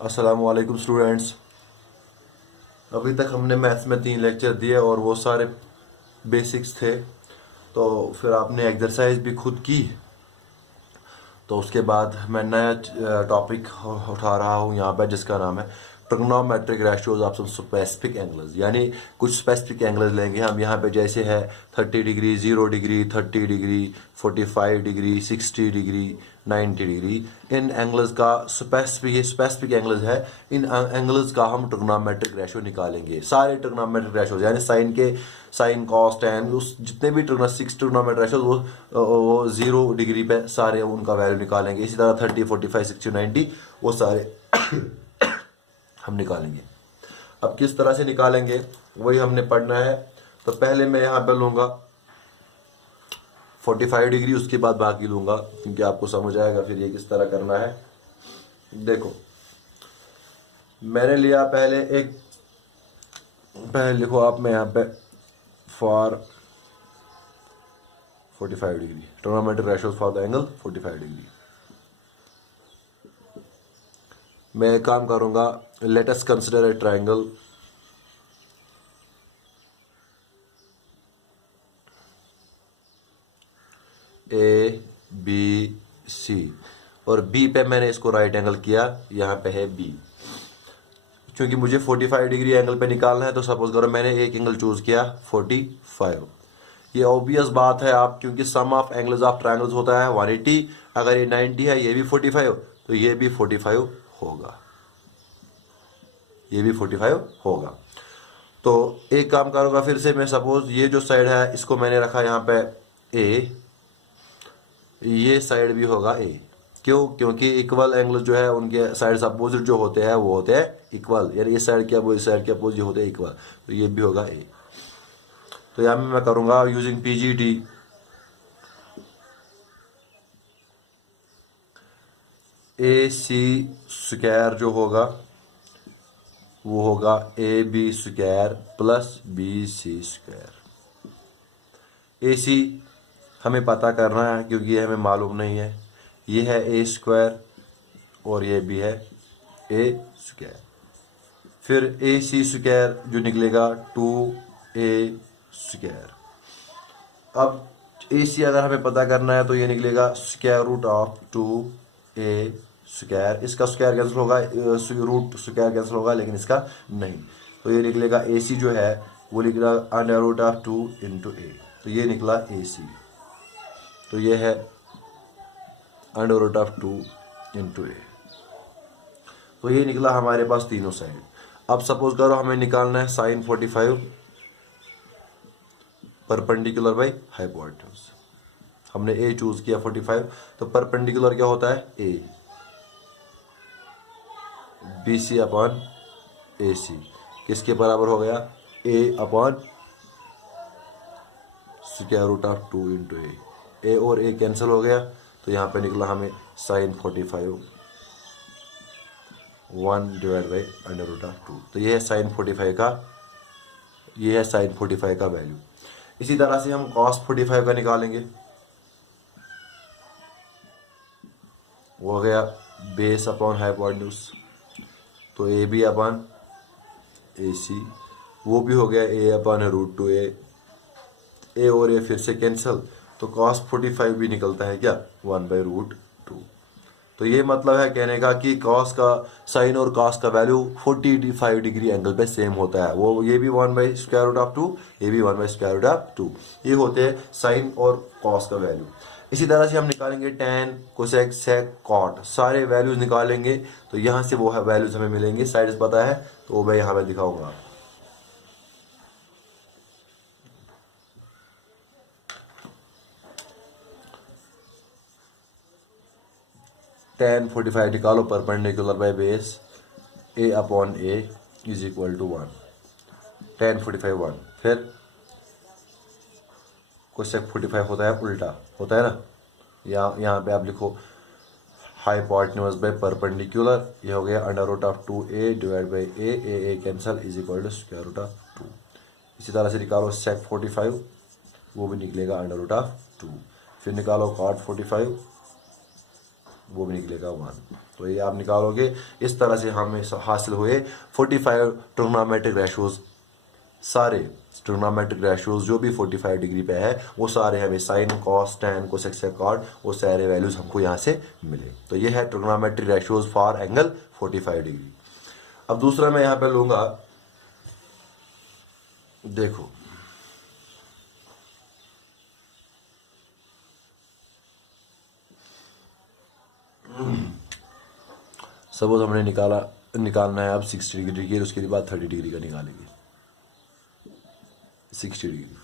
अस्सलामुअलैकुम स्टूडेंट्स। अभी तक हमने मैथ्स में 3 लेक्चर दिए और वो सारे बेसिक्स थे। तो फिर आपने एक्सरसाइज भी खुद की। तो उसके बाद मैं नया टॉपिक उठा रहा हूँ यहाँ पर, जिसका नाम है trigonometric ratios of some specific angles. यानी कुछ स्पेसिफिक एंगल्स लेंगे हम यहाँ पे, जैसे है 30 degree, 0 degree, 30 degree, 45 degree, 60 degree, 90 degree. इन एंगल्स का स्पेसिफिक एंगल्स है। इन एंगल्स का हम ट्रिग्नोमेट्रिक रेशियो निकालेंगे। सारे ट्रिग्नोमेट्रिक रेशियोज यानी साइन कॉस टैन, उस जितने भी 6 ट्रिग्नोमेट्रिक रेशियोज वो 0 डिग्री पे सारे उनका वैल्यू निकालेंगे। इसी तरह 30, 45, 60, 90 वो सारे हम निकालेंगे। अब किस तरह से निकालेंगे वही हमने पढ़ना है। तो पहले मैं यहाँ पे लूंगा 45 डिग्री, उसके बाद बाकी लूंगा, क्योंकि आपको समझ आएगा फिर ये किस तरह करना है। देखो, मैंने लिया पहले लिखो आप, मैं यहाँ पे for 45 degree trigonometric ratios for the angle 45 degree. मैं एक काम करूंगा, let us consider a triangle a b c, और बी पे मैंने इसको राइट एंगल किया, यहाँ पे है बी। क्योंकि मुझे 45 डिग्री एंगल पे निकालना है, तो सपोज करो मैंने एक एंगल चूज किया 45। ये ऑब्वियस बात है, आप क्योंकि सम ऑफ एंगल्स ऑफ ट्रायंगल्स होता है 180। अगर ये 90 है, ये भी 45, तो ये भी 45 होगा, ये भी 45 होगा। तो एक काम करूंगा, फिर से मैं सपोज ये जो साइड है इसको मैंने रखा यहाँ पे ए, ये साइड भी होगा ए। क्यों? क्योंकि इक्वल एंगल जो है उनके साइड्स अपोजिट जो होते हैं वो होते हैं इक्वल, यानी इस साइड के अपोजिट, इस साइड के अपोजिट होते हैं इक्वल, तो ये भी होगा ए। तो यहाँ मैं करूंगा using PGT, A C square जो होगा वो होगा A B square plus B C square. A C हमें पता करना है क्योंकि ये हमें मालूम नहीं है। ये है ए स्क्वायर और ये भी है ए स्क्वायर। फिर ए सी स्क्वायर जो निकलेगा 2a स्क्वायर। अब ए सी अगर हमें पता करना है तो ये निकलेगा square root of 2a square. इसका स्क्वायर कैंसिल होगा, रूट स्क्वायर कैंसिल होगा, लेकिन इसका नहीं। तो ये निकलेगा ए सी जो है वो निकला अंडर रूट ऑफ 2 इंटू ए। तो ये निकला ए सी, तो ये है अंडर रूट ऑफ 2 इंटू ए। तो ये निकला हमारे पास तीनों साइड। अब सपोज करो हमें निकालना है साइन 45 परपेंडिकुलर बाई हाइपोटेन्यूज। हमने ए चूज किया 45, तो परपेंडिकुलर क्या होता है ए, बी सी अपॉन ए सी किसके बराबर हो गया, A upon square root of 2 into A और ए कैंसिल हो गया, तो यहाँ पे निकला हमें sine 45 1 divide by under root of 2। तो ये है साइन 45 का, ये है साइन 45 का वैल्यू। इसी तरह से हम कॉस 45 का निकालेंगे। वो हो गया बेस अपॉन हाइपोटेन्यूज, तो ए बी अपॉन ए सी, वो भी हो गया ए अपॉन रूट 2 ए और ए फिर से कैंसिल, तो कॉस 45 भी निकलता है क्या 1 बाई रूट 2। तो ये मतलब है कहने का कि कॉस का साइन और कॉस का वैल्यू 45 डिग्री एंगल पे सेम होता है। वो ये भी 1 बाई स्क्वायर रूट ऑफ 2, ये भी 1 बाई स्क्वायर रूट ऑफ 2। ये होते हैं साइन और कॉस का वैल्यू। इसी तरह से हम निकालेंगे टैन, कोसेक, सेक, कॉट, सारे वैल्यूज निकालेंगे। तो यहाँ से वो वैल्यूज हमें मिलेंगे, साइड्स पता है तो वो मैं यहाँ पे दिखाऊंगा। टैन 45 निकालो perpendicular by base, a upon a is equal to 1। Tan 45 1। फिर कोसेक 45 होता है उल्टा, होता है ना, यहाँ पे आप लिखो हाइपोटेन्यूज बाय परपेंडिकुलर, ये हो गया under root of 2a divide by a cancel is equal to square root of 2। इसी तरह से निकालो सेक 45, वो भी निकलेगा अंडर रूट ऑफ 2। फिर निकालो कॉट 45, वो भी निकलेगा 1। तो ये आप निकालोगे। इस तरह से हमें हासिल हुए 45 ट्रिग्नोमेट्रिक रेशोज। सारे ट्रिग्नोमेट्रिक रेशोज जो भी 45 डिग्री पे है वो सारे हमें sine, cos, tan, cosec, cot, वो सारे वैल्यूज हमको यहाँ से मिले। तो ये है trigonometric ratios for angle 45 degree. अब दूसरा मैं यहाँ पे लूंगा, देखो सपोज हमने निकालना है अब 60 डिग्री की, उसके बाद 30 डिग्री का निकालेंगे 60 डिग्री।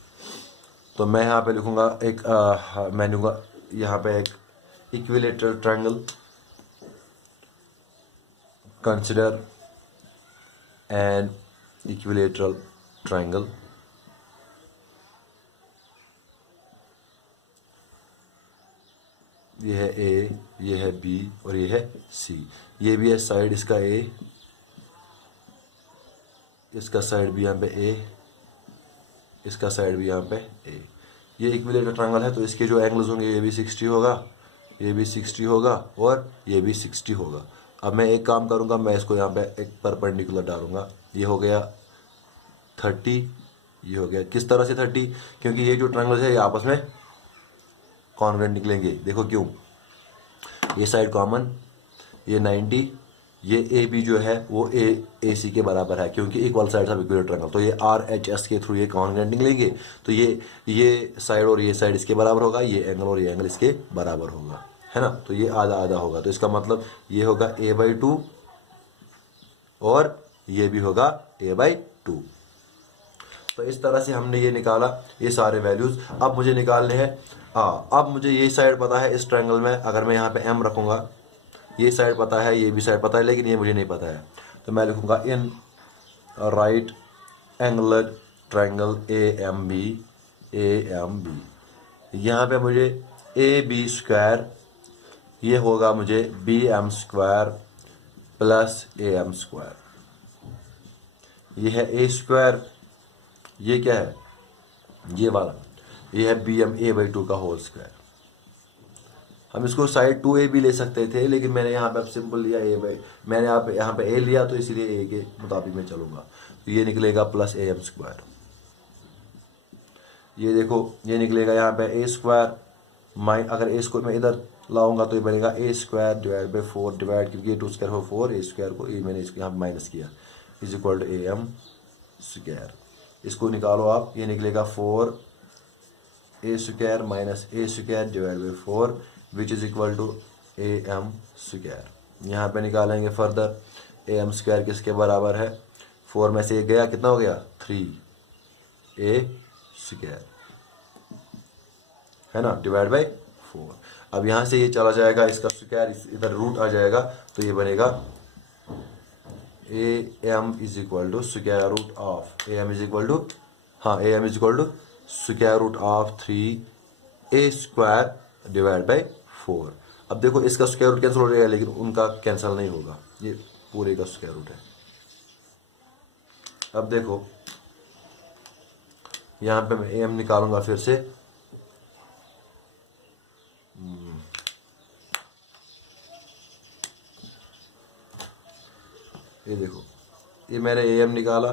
तो मैं यहाँ पे लिखूंगा मैं लूँगा यहाँ पे एक equilateral triangle, consider an equilateral triangle. ये है ए, ये है बी और ये है सी। ये भी है साइड इसका ए, इसका साइड भी यहाँ पे ए, इसका साइड भी यहाँ पे ए। ये इक्विलेटरल ट्रायंगल है तो इसके जो एंगल्स होंगे ये भी 60 होगा, ये भी 60 होगा और ये भी 60 होगा। अब मैं एक काम करूँगा, मैं इसको यहाँ पे एक परपेंडिकुलर डालूंगा। ये हो गया 30, ये हो गया किस तरह से 30, क्योंकि ये जो ट्रायंगल है ये आपस में कॉन्ग्रुएंट निकलेंगे। देखो क्यों, ये साइड कॉमन, ये 90, ये ए बी जो है वो ए सी के बराबर है क्योंकि equal sides of equilateral triangle. तो ये आर एच एस के थ्रू ये कॉन्ग्रुएंट निकलेंगे। तो ये साइड और ये साइड इसके बराबर होगा, ये एंगल और ये एंगल इसके बराबर होगा, है ना। तो ये आधा आधा होगा। तो इसका मतलब ये होगा a/2 और ये भी होगा a/2। तो इस तरह से हमने ये निकाला ये सारे वैल्यूज। अब मुझे निकालने हैं, अब मुझे ये साइड पता है इस ट्रायंगल में, अगर मैं यहाँ पे m रखूंगा, ये साइड पता है, ये भी साइड पता है, लेकिन ये मुझे नहीं पता है। तो मैं लिखूंगा in right angular triangle AMB। यहाँ पे मुझे AB², ये होगा मुझे BM² प्लस AM²। ये है A², ये क्या है, ये वाला, ये है BM a/2 का होल स्क्वायर। हम इसको साइड 2a भी ले सकते थे, लेकिन मैंने यहाँ पे अब सिंपल लिया मैंने यहाँ पे a लिया, तो इसीलिए a के मुताबिक मैं चलूंगा। तो ये निकलेगा प्लस AM²। ये देखो ये निकलेगा यहाँ पे A², अगर a को मैं इधर लाऊंगा तो ये बनेगा A² डिवाइड बाई 4 डिवाइड, क्योंकि ये 2 स्क्वायर हो 4, A² को ये मैंने इसको यहाँ माइनस किया, इज इक्वल टू AM²। इसको निकालो आप, ये निकलेगा 4A² minus A² divide by 4 which is equal to AM²। यहाँ पे निकालेंगे फर्दर, AM² किसके बराबर है, 4 में से 1 गया, कितना हो गया 3A², है ना, डिवाइड बाई 4। अब यहाँ से ये चला जाएगा, इसका स्क्वायर इधर रूट आ जाएगा, तो ये बनेगा AM is equal to square root of AM is equal to square root of 3A² divide by 4। अब देखो इसका स्क्वायर रूट कैंसिल हो जाएगा, लेकिन उनका कैंसिल नहीं होगा, ये पूरे का स्क्वायर रूट है। अब देखो यहाँ पे मैं AM निकालूंगा फिर से, ये देखो ये मैंने AM निकाला,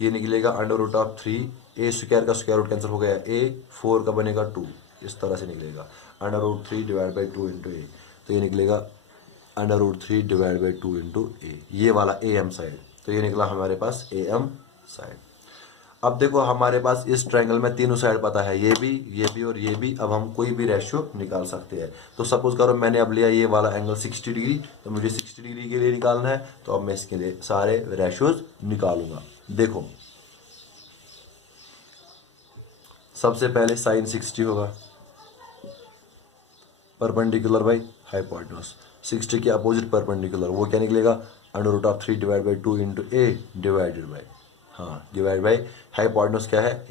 ये निकलेगा अंडर रूट ऑफ 3A² का स्क्वायर रूट कैंसिल हो गया, A4 का बनेगा 2, इस तरह से निकलेगा under root 3 divide by 2 into A। तो ये निकलेगा under root 3 divide by 2 into A, ये वाला AM साइड। तो ये निकला हमारे पास AM साइड। अब देखो हमारे पास इस ट्रायंगल में तीनों साइड पता है, ये भी और ये भी। अब हम कोई भी रेशियो निकाल सकते हैं। तो सपोज करो मैंने अब लिया ये वाला एंगल 60 डिग्री, तो मुझे 60 डिग्री के लिए निकालना है। तो अब मैं इसके लिए सारे रेशियोज निकालूंगा। देखो सबसे पहले साइन 60 होगा, परपेंडिकुलर बाई हाइपोटेन्यूज, 60 के अपोजिट परपेंडिकुलर, वो क्या निकलेगा under root of 3 divide by 2 into A divided by, divide by hypotenuse क्या है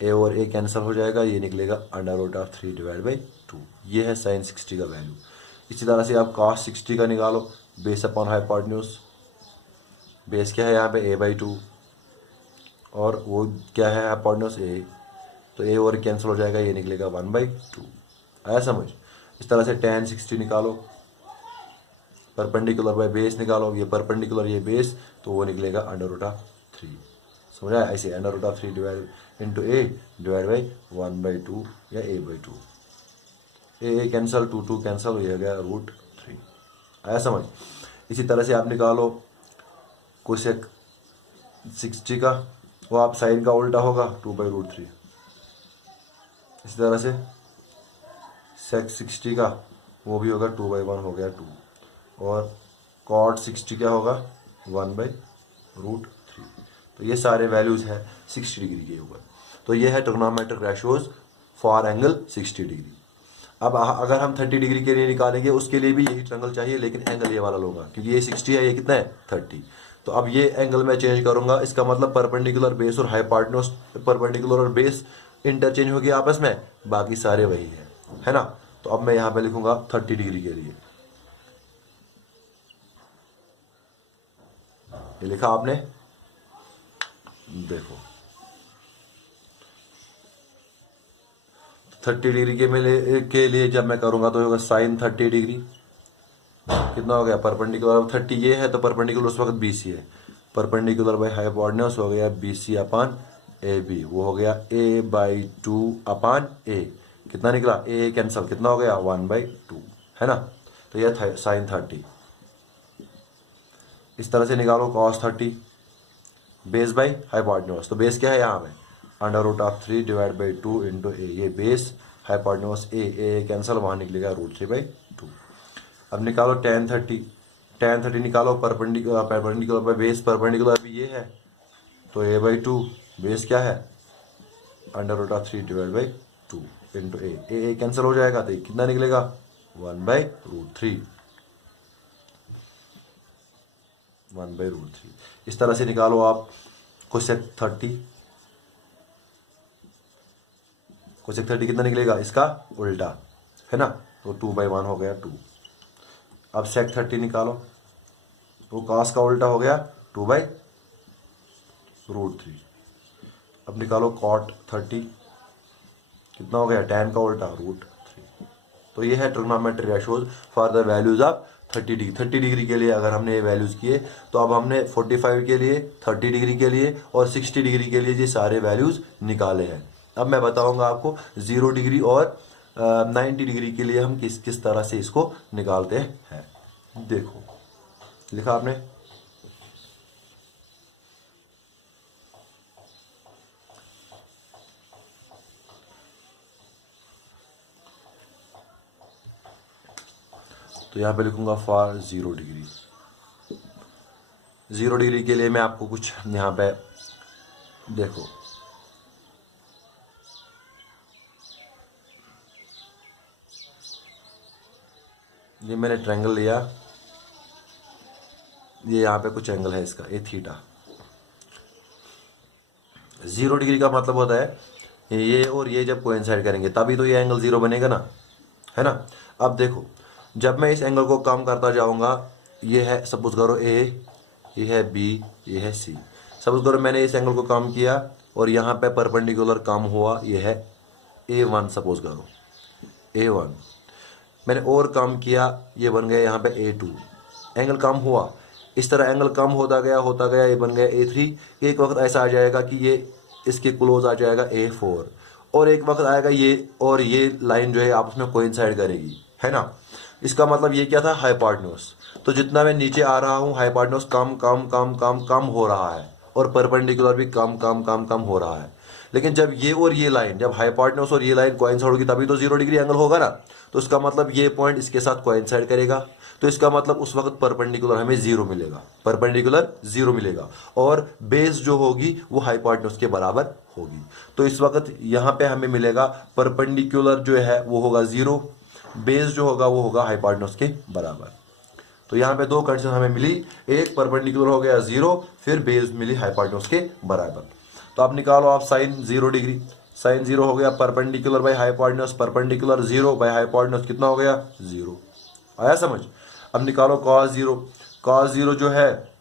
A और A कैंसिल हो जाएगा, ये निकलेगा under root of 3 divide by 2। ये है साइन 60 का वैल्यू। इसी तरह से आप कॉस 60 का निकालो, बेस अपॉन हाइपोटेन्यूज, बेस क्या है यहाँ पे A/2 और वो क्या है हाइपोटेन्यूज A, तो A और कैंसिल हो जाएगा, ये निकलेगा 1/2। आया समझ। इस तरह से tan 60 निकालो, परपेंडिकुलर बाय बेस निकालो, ये परपेंडिकुलर ये बेस, तो वो निकलेगा √3। समझा? ऐसे √3 divide into A divide by 1/2 या a/2। ए कैंसल, 2 कैंसल, ये हो गया √3। आया समझ? इसी तरह से आप निकालो कोसेक 60 का, वो आप साइन का उल्टा होगा 2/√3। इसी तरह से सेक 60 का वो भी होगा 2/1 हो गया 2, और कॉट 60 क्या होगा 1/√3। तो ये सारे वैल्यूज है 60 डिग्री के ऊपर। तो ये है trigonometric ratios for angle 60 degree. अब अगर हम 30 डिग्री के लिए निकालेंगे उसके लिए भी यही ट्रायंगल चाहिए, लेकिन एंगल ये वाला लूंगा क्योंकि ये 60 है, ये कितना है 30। तो अब ये एंगल मैं चेंज करूंगा, इसका मतलब परपेंडिकुलर बेस और हाइपोटेन्यूज, परपेंडिकुलर और बेस इंटरचेंज हो गया आपस में, बाकी सारे वही है ना। तो अब मैं यहाँ पे लिखूंगा 30 डिग्री के लिए, ये लिखा आपने, देखो 30 डिग्री के लिए जब मैं करूंगा तो होगा साइन 30 डिग्री, कितना हो गया परपेंडिकुलर 30 ये है तो परपेंडिकुलर उस वक्त BC है, परपेंडिकुलर बाय हाइपोटेन्यूज हो गया BC अपॉन AB, वो हो गया a/2 अपॉन a, कितना निकला a कैंसल, कितना हो गया 1/2, है ना। तो यह साइन 30। इस तरह से निकालो cos 30 बेस बाई हाइपोटेन्यूज, तो बेस क्या है यहाँ पे √3 डिवाइड बाई 2 इंटू ए, ये बेस हाइपोटेन्यूज a कैंसल, वहाँ निकलेगा √3/2। अब निकालो tan 30 निकालो, परपेंडिकुलर बाई बेस, परपेंडिकुलर भी ये है तो a/2, बेस क्या है √3 divide by 2 into A cancel हो जाएगा, तो ये कितना निकलेगा 1/√3। इस तरह से निकालो आप कोसेक 30 कितना निकलेगा, इसका उल्टा, है ना, तो 2/1 हो गया 2। अब सेक 30 निकालो, तो कॉस का उल्टा हो गया 2/√3। अब निकालो कॉट 30, कितना हो गया tan का उल्टा √3। तो ये है trigonometric ratios for the values of 30 degree. 30 degree के लिए अगर हमने ये वैल्यूज किए तो अब हमने 45 के लिए, 30 डिग्री के लिए और 60 डिग्री के लिए ये सारे वैल्यूज निकाले हैं। अब मैं बताऊंगा आपको 0 डिग्री और 90 डिग्री के लिए हम किस तरह से इसको निकालते हैं। देखो लिखा आपने, तो यहाँ पे लिखूंगा फॉर 0 डिग्री। 0 डिग्री के लिए मैं आपको कुछ यहाँ पे देखो, ये मैंने ट्रायंगल लिया, ये यहाँ पे कुछ एंगल है इसका, ये थीटा। 0 डिग्री का मतलब होता है ये और ये जब कोइंसाइड करेंगे तभी तो ये एंगल 0 बनेगा ना, है ना। अब देखो जब मैं इस एंगल को कम करता जाऊंगा, ये है सपोज करो A, ये है B, ये है C। सपोज करो मैंने इस एंगल को कम किया और यहाँ पे परपेंडिकुलर कम हुआ, ये है A1, सपोज करो A1। मैंने और कम किया, ये बन गया यहाँ पे A2, एंगल कम हुआ। इस तरह एंगल कम होता गया, ये बन गया A3। एक वक्त ऐसा आ जाएगा कि ये इसके क्लोज आ जाएगा A4, और एक वक्त आएगा ये और ये लाइन जो है आपस में कोइंसाइड करेगी, है ना। इसका मतलब ये क्या था, हाइपोटेन्यूज। तो जितना मैं नीचे आ रहा हूँ हाइपोटेन्यूज कम कम कम कम कम हो रहा है और परपेंडिकुलर भी कम कम कम कम हो रहा है। लेकिन जब ये और ये लाइन, जब हाइपोटेन्यूज और ये लाइन कोइंसाइड होगी तभी तो 0 डिग्री एंगल होगा ना। तो इसका मतलब ये पॉइंट इसके साथ कोइंसाइड करेगा, तो इसका मतलब उस वक्त परपेंडिकुलर हमें 0 मिलेगा, परपेंडिकुलर 0 मिलेगा, और बेस जो होगी वो हाइपोटेन्यूज के बराबर होगी। तो इस वक्त यहाँ पे हमें मिलेगा परपेंडिकुलर जो है वो होगा 0, बेस जो होगा वो होगा हाइपोटेन्यूज के बराबर। तो यहाँ पे दो कंडीशन हमें मिली, एक परपेंडिकुलर हो गया 0, फिर बेस मिली हाइपोटेन्यूज के बराबर। तो अब निकालो आप साइन 0 डिग्री, साइन 0 हो गया perpendicular by hypotenuse, perpendicular 0 by hypotenuse कितना हो गया 0। आया समझ। अब निकालो cos 0, cos 0 जो है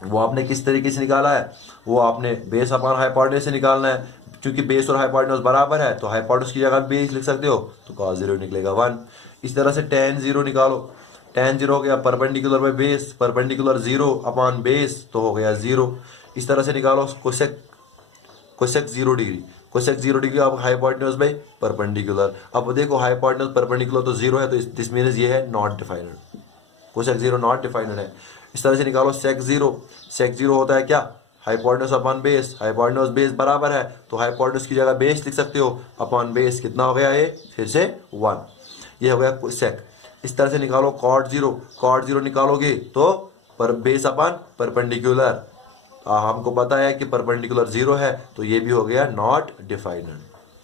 वो आपने किस तरीके से निकाला है, वो आपने बेस अपॉन हाइपोटेन्यूज से निकालना है, क्योंकि बेस और हाइपोटेन्यूज बराबर है तो हाइपोटेन्यूज की जगह बेस लिख सकते हो, तो cos 0 निकलेगा 1। इस तरह से tan 0 निकालो, tan 0 हो गया perpendicular by base, perpendicular 0 upon base तो हो गया 0। इस तरह से निकालो कोसेक 0 डिग्री, कोसेक 0 डिग्री अब हाइपोटेन्यूज बाय परपेंडिकुलर। अब देखो हाइपोटेन्यूज परपेंडिकुलर तो 0 है, तो दिस मीन्स ये है not defined, cosec 0 not defined है। इस तरह से निकालो सेक 0, सेक 0 होता है क्या, hypotenuse upon base, hypotenuse base बराबर है तो हाइपोटेन्यूज की जगह बेस लिख सकते हो, अपॉन बेस कितना हो गया ये फिर से 1, ये हो गया सेक। इस तरह से निकालो कॉट 0, कॉट 0 निकालोगे तो पर बेस अपॉन परपेंडिकुलर, हमको पता है कि परपेंडिकुलर 0 है तो ये भी हो गया नॉट डिफाइनेड,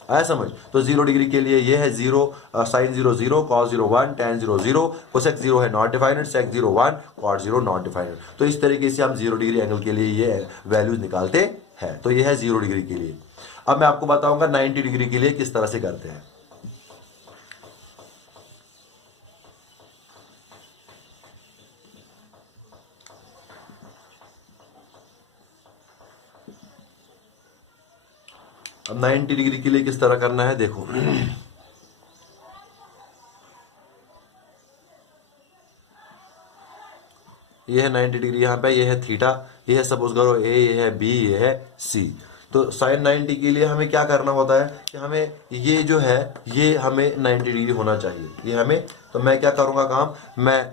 आया समझ। तो 0 डिग्री के लिए ये है 0, साइन 0 0, कॉस 0 1, tan 0 0, कोसेक 0 है not defined, sec 0 1, cot 0 not defined. तो इस तरीके से हम 0 डिग्री एंगल के लिए ये वैल्यूज निकालते हैं। तो ये है 0 डिग्री के लिए। अब मैं आपको बताऊंगा 90 डिग्री के लिए किस तरह से करते हैं। अब 90 डिग्री के लिए किस तरह करना है देखो। ये है 90 डिग्री यहाँ पे, ये है थीटा, ये है सपोज करो ए, ये है बी, ये है सी। तो साइन 90 के लिए हमें क्या करना होता है कि हमें ये जो है ये हमें 90 डिग्री होना चाहिए, ये हमें। तो मैं क्या करूँगा काम, मैं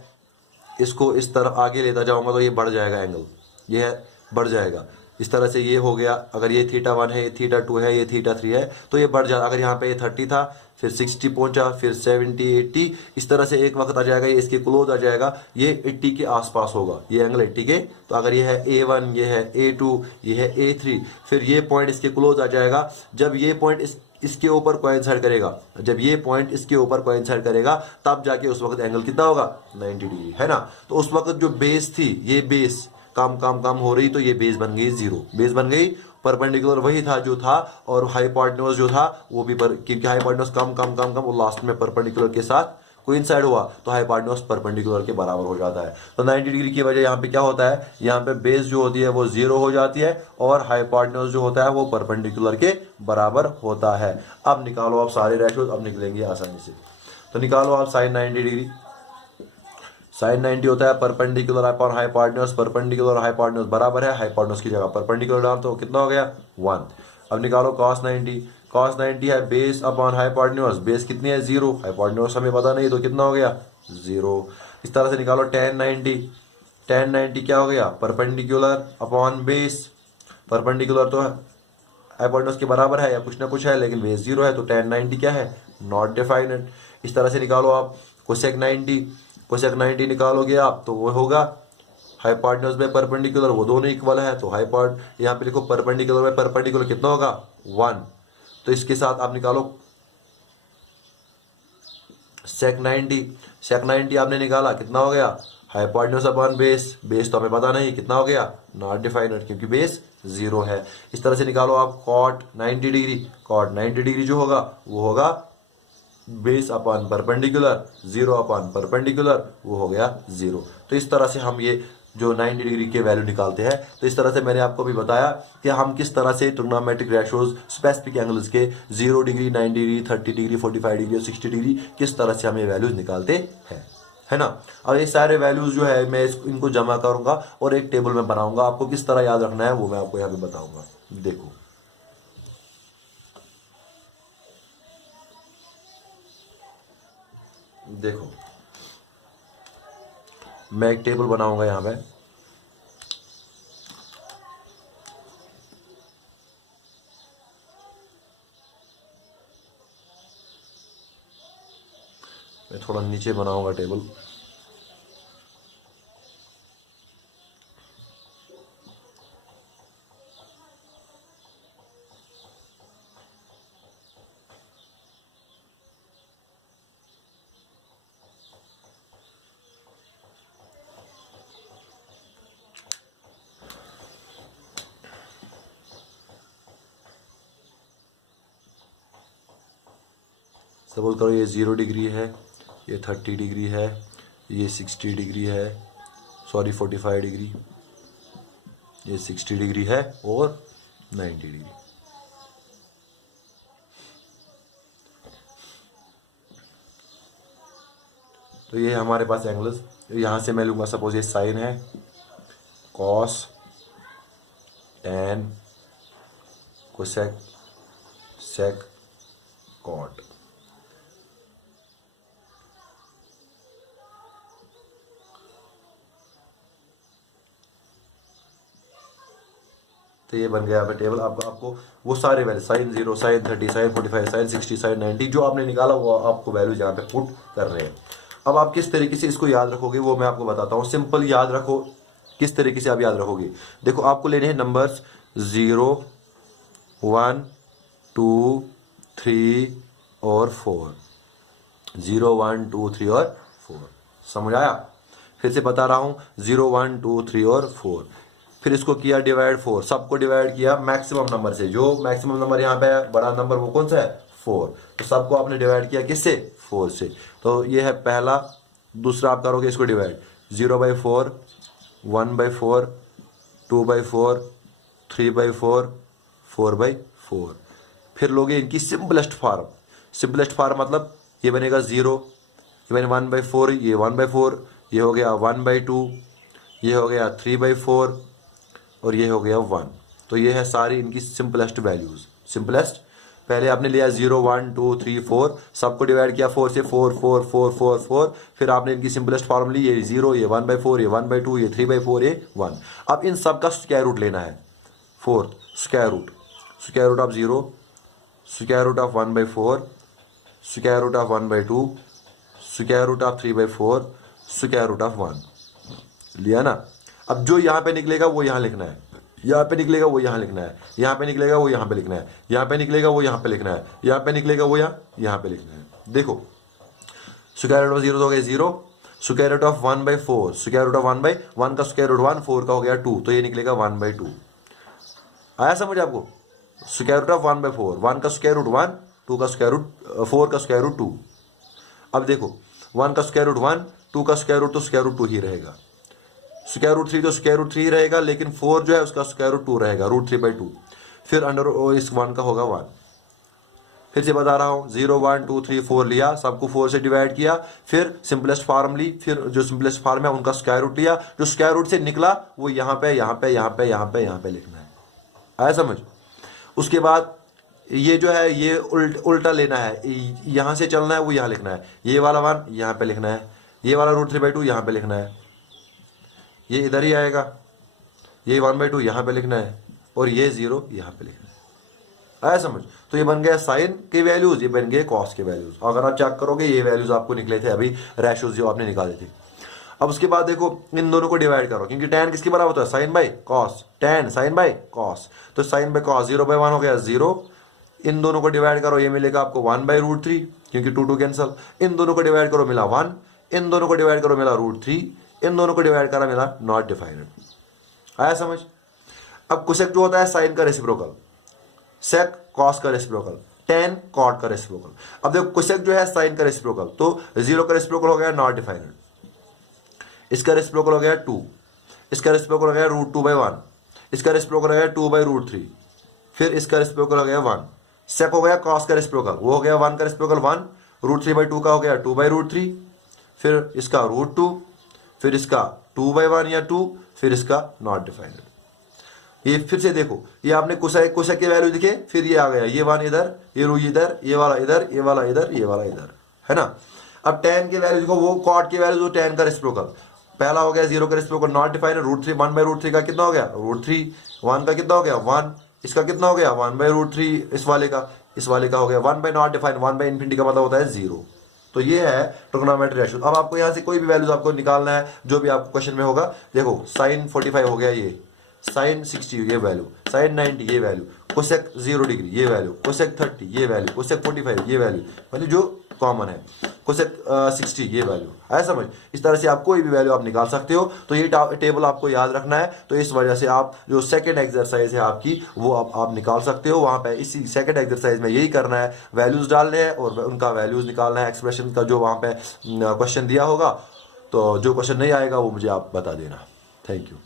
इसको इस तरह आगे लेता जाऊँगा तो ये बढ़ जाएगा एंगल, ये है बढ़ जाएगा। इस तरह से ये हो गया, अगर ये थीटा 1 है, ये थीटा 2 है, ये थीटा 3 है तो ये बढ़ जाएगा। अगर यहाँ पे ये 30 था फिर 60 पहुंचा, फिर 70 80, इस तरह से एक वक्त आ जाएगा ये इसके क्लोज आ जाएगा, ये 80 के आसपास होगा, ये एंगल 80 के। तो अगर ये है A1, ये है A2, ये है A3, फिर ये पॉइंट इसके क्लोज आ जाएगा। जब ये पॉइंट इसके ऊपर कोइंसाइड करेगा, जब ये पॉइंट इसके ऊपर कोइंसाइड करेगा तब जाके उस वक्त एंगल कितना होगा 90 डिग्री, है ना। तो उस वक्त जो बेस थी, ये बेस कम हो रही तो ये बेस बन गई 0, बेस बन गई। परपेंडिकुलर वही था जो था और हाइपोटेन्यूज जो था वो भी क्योंकि हाइपोटेन्यूज कम वो लास्ट में परपेंडिकुलर के साथ कोइंसाइड हुआ तो हाइपोटेन्यूज परपेंडिकुलर के बराबर हो जाता है। तो 90 डिग्री की वजह यहाँ पे क्या होता है, यहाँ पे बेस जो होती है वो 0 हो जाती है और हाइपोटेन्यूज जो होता है वो परपेंडिकुलर के बराबर होता है। अब निकालो आप सारे रेशियोज, अब निकलेंगे आसानी से। तो निकालो आप साइन 90 डिग्री, साइन 90 होता है perpendicular upon hypotenuse, perpendicular hypotenuse बराबर है, हाइपोटेन्यूज की जगह परपेंडिकुलर डाल तो कितना हो गया 1। अब निकालो cos 90, cos 90 है बेस अपॉन हाइपोटेन्यूज, बेस कितनी है 0, हाइपोटेन्यूज हमें पता नहीं तो कितना हो गया 0। इस तरह से निकालो tan 90, tan 90 क्या हो गया परपेंडिकुलर अपॉन बेस, परपेंडिकुलर तो हाइपोटेन्यूज के बराबर है या कुछ ना कुछ है लेकिन बेस 0 है तो tan 90 क्या है नॉट डिफाइनेड। इस तरह से निकालो आप कोसेक 90, कोसेक 90 निकालोगे आप तो वो होगा हाइपोटेन्यूज में परपेंडिकुलर, वो दोनों इक्वल है तो यहाँ पे लिखो परपेंडिकुलर में परपेंडिकुलर कितना होगा 1। तो इसके साथ आप निकालो सेक 90, सेक 90 आपने निकाला कितना हो गया हाइपोटेन्यूज अपॉन बेस, बेस तो हमें पता नहीं कितना हो गया नॉट डिफाइनेड क्योंकि बेस 0 है। इस तरह से निकालो आप कॉट 90 डिग्री, कॉट 90 डिग्री जो होगा वो होगा base upon perpendicular, 0 upon perpendicular, वो हो गया 0। तो इस तरह से हम ये जो 90 डिग्री के वैल्यू निकालते हैं। तो इस तरह से मैंने आपको भी बताया कि हम किस तरह से ट्रिग्नोमेट्रिक रेशियोज स्पेसिफिक एंगल्स के 0 डिग्री, 90 डिग्री, 30 डिग्री, 45 डिग्री और 60 डिग्री किस तरह से हम ये वैल्यूज निकालते हैं, है ना। और ये सारे वैल्यूज जो है मैं इनको जमा करूंगा और एक टेबल में बनाऊंगा, आपको किस तरह याद रखना है वो मैं आपको यहाँ पे बताऊंगा। देखो देखो मैं एक टेबल बनाऊंगा यहाँ पे, मैं थोड़ा नीचे बनाऊंगा टेबल। सपोज करो ये 0 डिग्री है, ये 30 डिग्री है, ये 60 डिग्री है, सॉरी 45 डिग्री, ये 60 डिग्री है और 90 डिग्री। तो ये है हमारे पास एंगल्स। यहाँ से मैं लूँगा, सपोज ये साइन है, कॉस, टैन, कोसेक, सेक, कॉट। तो ये बन गया यहाँ पे टेबल। आपको वो सारे value sine 0, sine 30, sine 45, sine 60, sine 90 जो आपने निकाला वो आपको वैल्यूज यहाँ पे पुट कर रहे हैं। अब आप किस तरीके से इसको याद रखोगे वो मैं आपको बताता हूँ। सिंपल याद रखो, किस तरीके से आप याद रखोगे। देखो आपको लेने हैं नंबर्स 0, 1, 2, 3 और 4। 0, 1, 2, 3 और 4। समझ आया? फिर से बता रहा हूँ, 0, 1, 2, 3 और 4। फिर इसको किया डिवाइड 4, सबको डिवाइड किया मैक्सिमम नंबर से। जो मैक्सिमम नंबर यहाँ पे है, बड़ा नंबर, वो कौन सा है? 4। तो सबको आपने डिवाइड किया किससे? 4 से। तो ये है पहला। दूसरा आप करोगे इसको डिवाइड 0/4, 1/4, 2/4, 3/4, 4/4। फिर लोगे इनकी सिंपलेस्ट फॉर्म। सिंपलेस्ट फॉर्म मतलब ये बनेगा 0, ये बने 1/4, ये 1/4, ये हो गया 1/2, ये हो गया 3/4 और ये हो गया 1। तो ये है सारी इनकी सिंपलेस्ट वैल्यूज। सिंपलेस्ट पहले आपने लिया 0, 1, 2, 3, 4, सबको डिवाइड किया 4 से, 4, 4, 4, 4, 4। फिर आपने इनकी सिंपलेस्ट फॉर्म ली, ये 0, ये 1/4, ये 1/2, ये 3/4, ये 1। अब इन सब का स्क्वायर रूट लेना है। Fourth square root, square root of 0, square root of 1/4, square root of 1/2, square root of 3/4, square root of 1 लिया ना। अब जो यहाँ पे निकलेगा वो यहाँ लिखना है, यहाँ पे निकलेगा वो यहाँ लिखना है, यहाँ पे निकलेगा वो यहाँ पे लिखना है, यहाँ पे निकलेगा वो यहाँ पे लिखना है, यहाँ पे निकलेगा वो यहाँ पे लिखना है। देखो स्क्वायर रूट ऑफ 0 हो गया 0, square root of 1/4, square root of 1/1 का स्क्वायर रूट 1, 4 का हो गया 2, तो ये निकलेगा 1/2। आया समझ आपको? स्क्वायर रूट ऑफ 1/4, 1 का स्क्वायर रूट 1, 2 का स्क्वायर रूट 4 का स्क्वायर रूट 2। अब देखो 1 का स्क्वायर रूट 1, 2 का स्क्वायर रूट तो स्क्वायर रूट 2 ही रहेगा, स्क्वायर रूट 3 तो स्क्वायर रूट 3 रहेगा, लेकिन 4 जो है उसका स्क्वायर रूट 2 रहेगा, √3/2। फिर अंडर इस 1 का होगा 1। फिर से बता रहा हूँ, 0, 1, 2, 3, 4 लिया, सबको 4 से डिवाइड किया, फिर सिंपलेस्ट फॉर्म ली, फिर जो सिंपलेस्ट फॉर्म है उनका स्क्वायर रूट लिया, जो स्क्वायर रूट से निकला वो यहाँ पे यहाँ पे यहाँ पे यहाँ पे यहाँ पे लिखना है। आया समझ? उसके बाद ये जो है ये उल्टा लेना है, यहाँ से चलना है, वो यहाँ लिखना है। ये वाला 1 यहाँ पे लिखना है, ये वाला √3/2 यहाँ पे लिखना है, ये इधर ही आएगा, ये 1/2 यहाँ पे लिखना है और ये 0 यहाँ पे लिखना है। आया समझ? तो ये बन गया साइन के वैल्यूज, ये बन गए कॉस के वैल्यूज। अगर आप चेक करोगे ये वैल्यूज आपको निकले थे अभी, रेशोज जो आपने निकाले थे। अब उसके बाद देखो इन दोनों को डिवाइड करो, क्योंकि tan किसके बराबर होता है? Sine by cos. tan sine by cos, तो साइन बाई कॉस 0/1 हो गया 0। इन दोनों को डिवाइड करो, ये मिलेगा आपको 1/√3, क्योंकि 2 2 कैंसल। इन दोनों को डिवाइड करो, मिला 1। इन दोनों को डिवाइड करो, मिला √3। इन दोनों को डिवाइड करा, मिला नॉट डिफाइनेड। आया समझ? अब कोसेक जो होता है साइन का रेसिप्रोकल, सेक कॉस का रेसिप्रोकल, tan कॉट का रेसिप्रोकल। अब देखो कोसेक जो है साइन का रेसिप्रोकल, तो 0 का रेसिप्रोकल हो गया नॉट डिफाइनेड, इसका रेसिप्रोकल हो गया 2, इसका रेसिप्रोकल हो गया √2/1, इसका रेसिप्रोकल हो गया 2/√3, फिर इसका रेसिप्रोकल हो गया 1। सेक हो गया कॉस का रेसिप्रोकल, वो हो गया 1 का रेसिप्रोकल 1, √3/2 का हो गया 2/√3, फिर इसका √2, फिर इसका 2/1 या 2, फिर इसका नॉट डिफाइनेड। ये फिर से देखो, ये आपने कोसेक के वैल्यू दिखे, फिर ये आ गया, ये 1 इधर, ये रू इधर, ये वाला इधर, ये वाला इधर, ये वाला इधर, है ना। अब tan के वैल्यू देखो, वो कॉट के वैल्यू, tan का रेसिप्रोकल पहला हो गया 0 का रेसिप्रोकल नॉट डिफाइनेड, √3, 1/√3 का कितना हो गया? √3। 1 का कितना हो गया? 1। इसका कितना हो गया? 1/√3। इस वाले का हो गया 1 by not defined, 1 by infinity का मतलब होता है 0। तो ये है ट्रिग्नोमेट्री रेशियो। अब आपको यहाँ से कोई भी वैल्यूज आपको निकालना है, जो भी आपको क्वेश्चन में होगा। देखो sin 45 हो गया, ये sin 60 ये वैल्यू, sin 90 ये वैल्यू, कोसेक 0 डिग्री ये वैल्यू, कोसेक 30 ये वैल्यू, कोसेक 45 ये वैल्यू, मतलब जो कॉमन है, कोसेक 60 ये वैल्यू। है समझ? इस तरह से आप कोई भी वैल्यू आप निकाल सकते हो। तो ये टेबल आपको याद रखना है। तो इस वजह से आप जो सेकंड एक्सरसाइज है आपकी, वो आप निकाल सकते हो। वहाँ पे इसी सेकंड एक्सरसाइज में यही करना है, वैल्यूज डालने हैं और उनका वैल्यूज निकालना है, एक्सप्रेशन का जो वहाँ पे क्वेश्चन दिया होगा। तो जो क्वेश्चन नहीं आएगा वो मुझे आप बता देना। Thank you.